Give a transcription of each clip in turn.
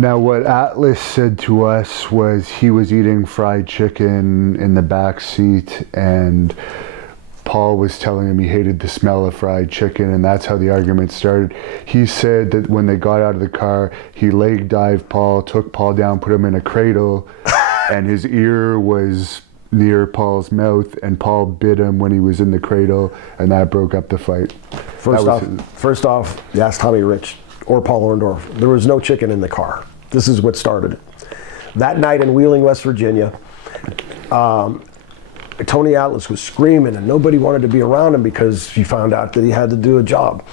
Now, what Atlas said to us was he was eating fried chicken in the back seat, and Paul was telling him he hated the smell of fried chicken, and that's how the argument started. He said that when they got out of the car, he leg dived Paul, took Paul down, put him in a cradle, and his ear was near Paul's mouth, and Paul bit him when he was in the cradle, and that broke up the fight. First off, you asked Tommy Rich or Paul Orndorff. There was no chicken in the car. This is what started it. That night in Wheeling, West Virginia, Tony Atlas was screaming, and nobody wanted to be around him because he found out that he had to do a job.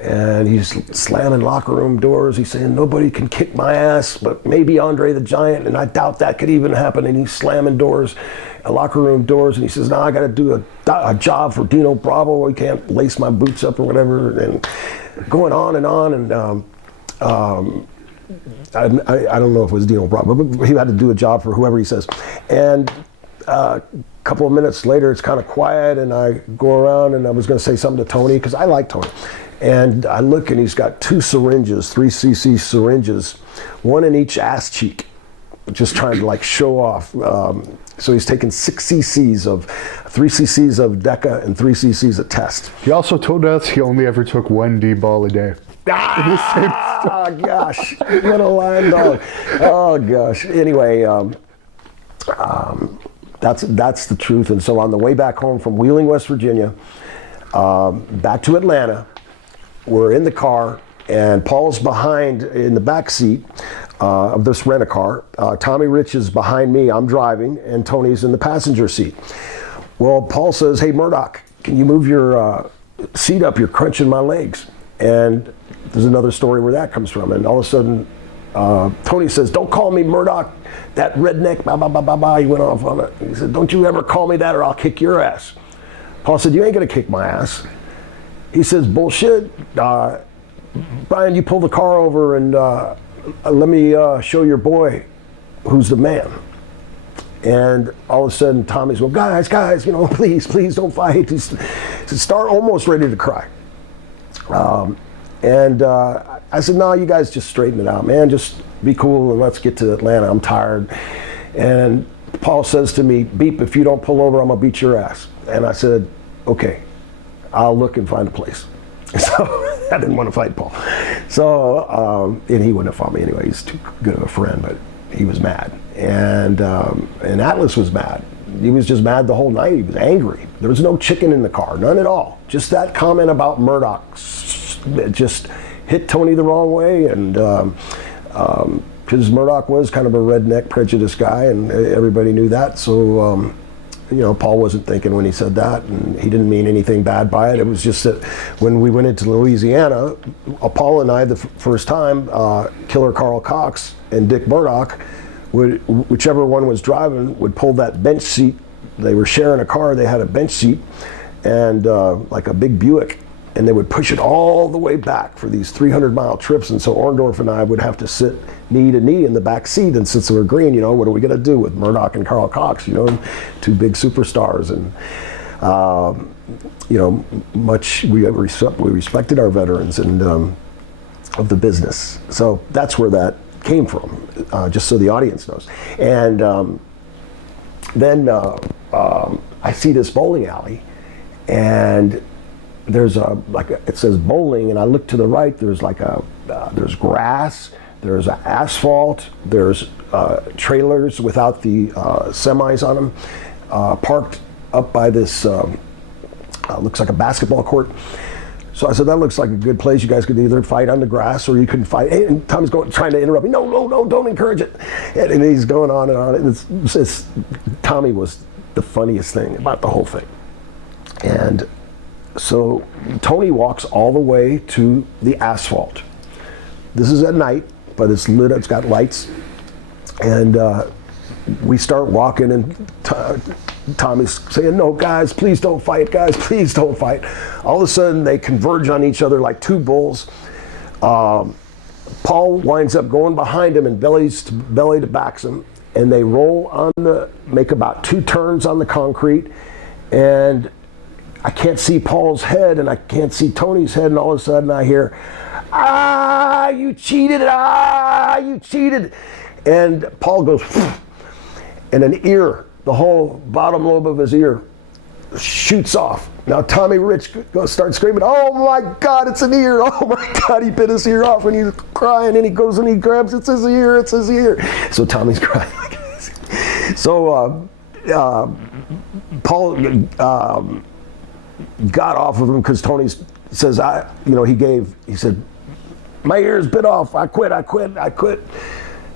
And he's slamming locker room doors. He's saying, nobody can kick my ass, but maybe Andre the Giant, and I doubt that could even happen. And he's slamming doors, locker room doors, and he says, no, I got to do a job for Dino Bravo. He can't lace my boots up or whatever. And going on and on. And I don't know if it was Dino Bravo, but he had to do a job for whoever he says. And a couple of minutes later, it's kind of quiet, and I go around, and I was going to say something to Tony, because I like Tony. And I look, and he's got 2 syringes, 3cc syringes, one in each ass cheek, just trying to like show off. So he's taking 6 cc's of 3 cc's of Deca and 3 cc's of Test. He also told us he only ever took 1 D-ball a day. Ah, gosh, what a lying dog. Oh gosh. Anyway, that's the truth. And so on the way back home from Wheeling, West Virginia, back to Atlanta, we're in the car, and Paul's behind in the back seat of this rent-a-car. Tommy Rich is behind me, I'm driving, and Tony's in the passenger seat. Well, Paul says, hey, Murdoch, can you move your seat up? You're crunching my legs. And there's another story where that comes from. And all of a sudden, Tony says, don't call me Murdoch, that redneck, blah, blah, blah, blah, blah. He went off on it. He said, don't you ever call me that or I'll kick your ass. Paul said, you ain't gonna kick my ass. He says, bullshit. Brian, you pull the car over and let me show your boy who's the man. And all of a sudden, Tommy's, well, guys, you know, please don't fight. He's almost ready to cry. I said, no, you guys just straighten it out, man. Just be cool and let's get to Atlanta. I'm tired. And Paul says to me, Beep, if you don't pull over, I'm gonna beat your ass. And I said, okay, I'll look and find a place. So I didn't want to fight Paul. So, and he wouldn't have fought me anyway. He's too good of a friend, but he was mad. And Atlas was mad. He was just mad the whole night. He was angry. There was no chicken in the car, none at all. Just that comment about Murdoch just hit Tony the wrong way. And because Murdoch was kind of a redneck, prejudiced guy, and everybody knew that. So, you know, Paul wasn't thinking when he said that, and he didn't mean anything bad by it. It was just that when we went into Louisiana, Paul and I, the first time, Killer Carl Cox and Dick Murdoch, whichever one was driving, would pull that bench seat. They were sharing a car, they had a bench seat, and like a big Buick, and they would push it all the way back for these 300-mile trips. And so Orndorff and I would have to sit knee to knee in the back seat. And since they were green, you know, what are we going to do with Murdoch and Carl Cox? You know, 2 big superstars. And you know, we respected our veterans and of the business. So that's where that came from, just so the audience knows. And then I see this bowling alley, and there's it says bowling, and I look to the right, there's there's grass, there's asphalt, there's trailers without the semis on them, parked up by this, looks like a basketball court. So I said, that looks like a good place. You guys could either fight on the grass or you can fight. And Tommy's trying to interrupt me. No, don't encourage it. And he's going on and on. And Tommy was the funniest thing about the whole thing. And so Tony walks all the way to the asphalt. This is at night, but it's lit, it's got lights. And we start walking, and Tommy's saying, no, guys, please don't fight, guys, please don't fight. All of a sudden, they converge on each other like 2 bulls. Paul winds up going behind him and belly to backs him, and they roll make about 2 turns on the concrete, and I can't see Paul's head, and I can't see Tony's head, and all of a sudden I hear, ah! you cheated, you cheated. And Paul goes, and an ear, the whole bottom lobe of his ear shoots off. Now Tommy Rich starts screaming, oh my God, it's an ear. Oh my God, he bit his ear off, and he's crying, and he goes and he grabs, it's his ear, it's his ear. So Tommy's crying like this. So Paul got off of him because Tony says, he said, my ear's bit off, I quit.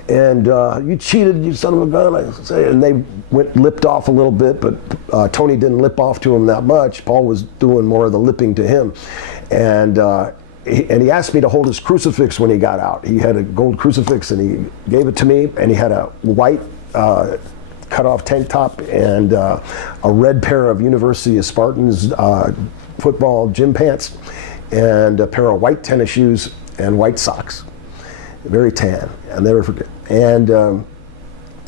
And you cheated, you son of a gun, I say. And they lipped off a little bit, but Tony didn't lip off to him that much. Paul was doing more of the lipping to him. And he asked me to hold his crucifix when he got out. He had a gold crucifix, and he gave it to me, and he had a white cut-off tank top and a red pair of University of Spartans football gym pants, and a pair of white tennis shoes and white socks. Very tan, I'll never forget. And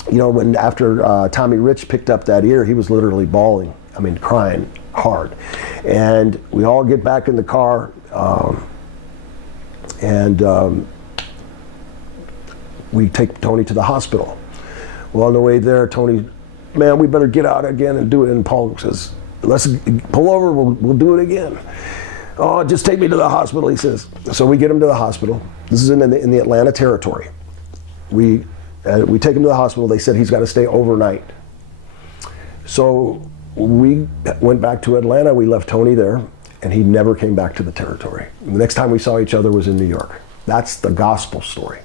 when after Tommy Rich picked up that ear, he was literally bawling. I mean, crying hard. And we all get back in the car, and we take Tony to the hospital. Well, on the way there, Tony, man, we better get out again and do it. And Paul says, let's pull over, we'll do it again. Oh, just take me to the hospital, he says. So we get him to the hospital. This is in the Atlanta territory. We take him to the hospital. They said he's got to stay overnight. So we went back to Atlanta. We left Tony there, and he never came back to the territory. The next time we saw each other was in New York. That's the gospel story.